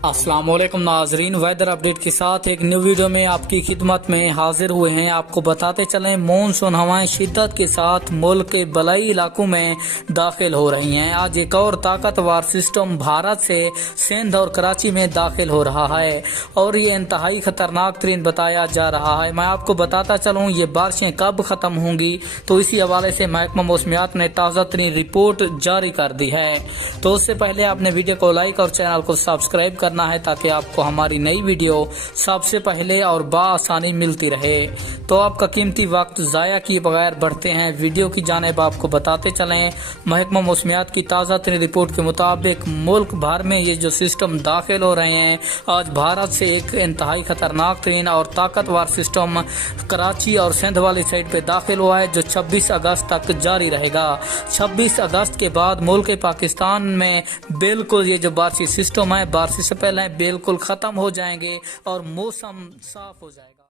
अस्सलाम वालेकुम नाजरीन, वेदर अपडेट के साथ एक न्यू वीडियो में आपकी खिदमत में हाजिर हुए हैं। आपको बताते चलें, मानसून हवाएं शिद्दत के साथ मुल्क के बलई इलाकों में दाखिल हो रही हैं। आज एक और ताकतवर सिस्टम भारत से सिंध और कराची में दाखिल हो रहा है और ये इंतहाई खतरनाक तरीन बताया जा रहा है। मैं आपको बताता चलूँ ये बारिशें कब ख़त्म होंगी, तो इसी हवाले से महकमा मौसमियात ने ताज़ा तरीन रिपोर्ट जारी कर दी है। तो उससे पहले आपने वीडियो को लाइक और चैनल को सब्सक्राइब करना है ताकि आपको हमारी नई वीडियो सबसे पहले और बाआसानी मिलती रहे। तो आपका कीमती वक्त ज़ाया किए बगैर बढ़ते हैं वीडियो की जानिब। आपको बताते चलें, महकमा मौसमियात की ताज़ा तरीन रिपोर्ट के मुताबिक मुल्क भर में ये जो सिस्टम दाखिल हो रहे हैं, आज भारत से एक इंतहाई खतरनाक तरीन और ताकतवर सिस्टम कराची और सिंध वाली साइड पे दाखिल हुआ है, जो 26 अगस्त तक जारी रहेगा। 26 अगस्त के बाद मुल्क पाकिस्तान में बिल्कुल ये जो बारिशी सिस्टम है, बारिश से पहले बिल्कुल ख़त्म हो जाएंगे और मौसम साफ हो जाएगा।